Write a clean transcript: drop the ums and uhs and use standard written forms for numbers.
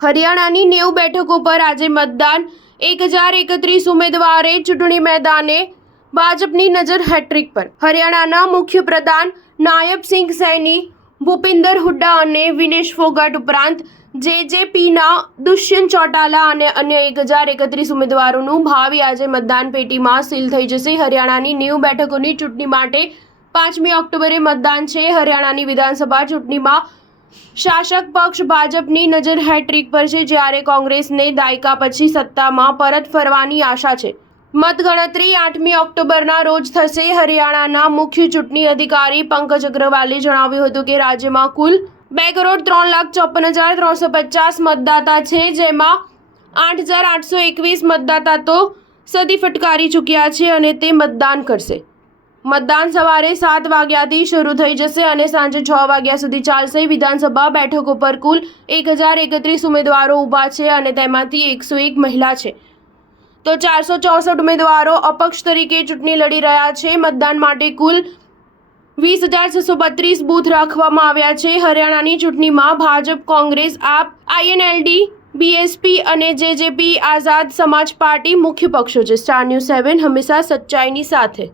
હરિયાણાની 90 બેઠકો પર આજે મતદાન 1031 ઉમેદવારે ચૂંટણી મેદાને ભાજપની નજર હેટ્રિક પર હરિયાણાના મુખ્યપ્રધાન નાયબ સિંહ સૈની ભૂપિન્દર હુડ્ડા અને વિનેશ ફોગાટ ઉપરાંત જેજેપીના દુષ્યંત ચૌટાલા અને અન્ય 1031 ઉમેદવારોનું ભાવિ આજે મતદાન પેટીમાં સીલ થઈ જશે। હરિયાણાની 90 બેઠકોની ચૂંટણી માટે 5મી ઓક્ટોબરે મતદાન છે। હરિયાણાની વિધાનસભા ચૂંટણીમાં શાસક પક્ષ ભાજપની નજર હેટ્રિક પર છે, જ્યારે કોંગ્રેસને દાયકા પછી સત્તામાં પરત ફરવાની આશા છે। મતગણતરી 8મી ઓક્ટોબરના રોજ થશે। હરિયાણાના મુખ્ય ચૂંટણી અધિકારી પંકજ અગ્રવાલે જણાવ્યું હતું કે રાજ્યમાં કુલ 2,53,54,350 મતદાતા છે, જેમાં 8,821 મતદાતા તો સદી ફટકારી ચૂક્યા છે અને તે મતદાન કરશે। મતદાન સવારે 7 વાગ્યાથી શરૂ થઈ જશે અને સાંજે 6 વાગ્યા સુધી ચાલશે। વિધાનસભા બેઠકો પર કુલ 1031 ઉમેદવારો ઊભા છે અને તેમાંથી 101 મહિલા છે, તો 464 ઉમેદવારો અપક્ષ તરીકે ચૂંટણી લડી રહ્યા છે। મતદાન માટે કુલ 20,632 બૂથ રાખવામાં આવ્યા છે। હરિયાણાની ચૂંટણીમાં ભાજપ, કોંગ્રેસ, આપ, INLD, BSP અને જેજેપી આઝાદ સમાજ પાર્ટી મુખ્ય પક્ષો છે। સ્ટાર ન્યૂઝ 7 હંમેશા સચ્ચાઈની સાથે।